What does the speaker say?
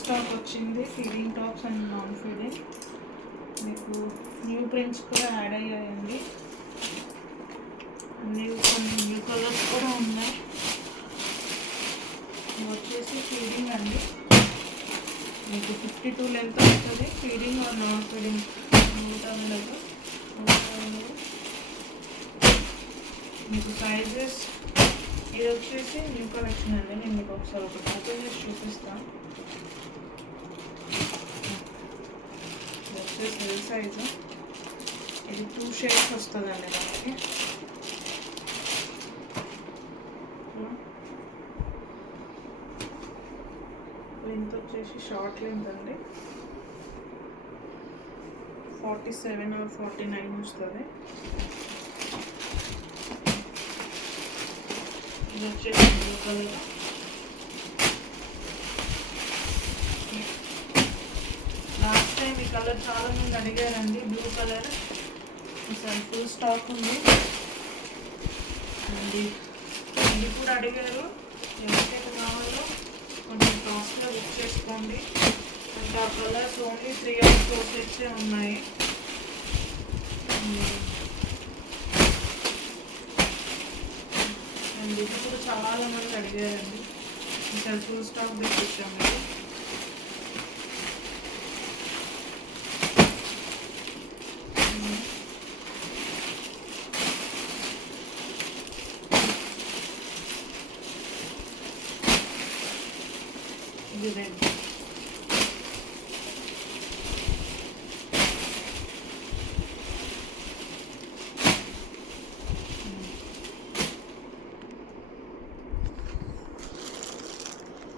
స్టాక్ వచ్చింది, feeding tops and non feeding. మీకు new prints కూడా యాడ్ అయ్యాయండి. కొన్ని న్యూ కలర్స్ కూడా ఉన్నాయి. ఇవి వచ్చేసి ఫీడింగ్ అండి. మీకు 52 లెంత్ వస్తుంది. ఫీడింగ్ ఆర్ నాన్ ఫీడింగ్ 100 మీకు సైజెస్. ఇది వచ్చేసి న్యూ కలెక్షన్ అండి. నేను మీకు ఒకసారి ఒక ఓపెన్ చేసి చూపిస్తాను. ఇది వచ్చేసి ఎల్ సైజు. ఇది 2 షేడ్స్ వస్తుందండి మనకి. లెంత్ వచ్చేసి షార్ట్ లెంత్ అండి. 47 or 49 వస్తుంది. ఇది వచ్చేసి బ్లూ కలర్. లాస్ట్ టైం ఈ కలర్ చాలా మంది అడిగారండి. బ్లూ కలర్ ఈసారి ఫుల్ స్టాక్ ఉంది. అండ్ ఇది కూడా అడిగారు. ఎవరికైతే కావాలో కొంచెం కాస్ట్లో బుక్ చేసుకోండి. అంటే ఆ కలర్స్ ఓన్లీ 3 or 4 సెట్సే ఉన్నాయి. అండ్ ఇది కూడా చాలా మంది అడిగారండి. ఈసారి ఫుల్ స్టాక్ తెప్పించాము. ఇది రెడ్.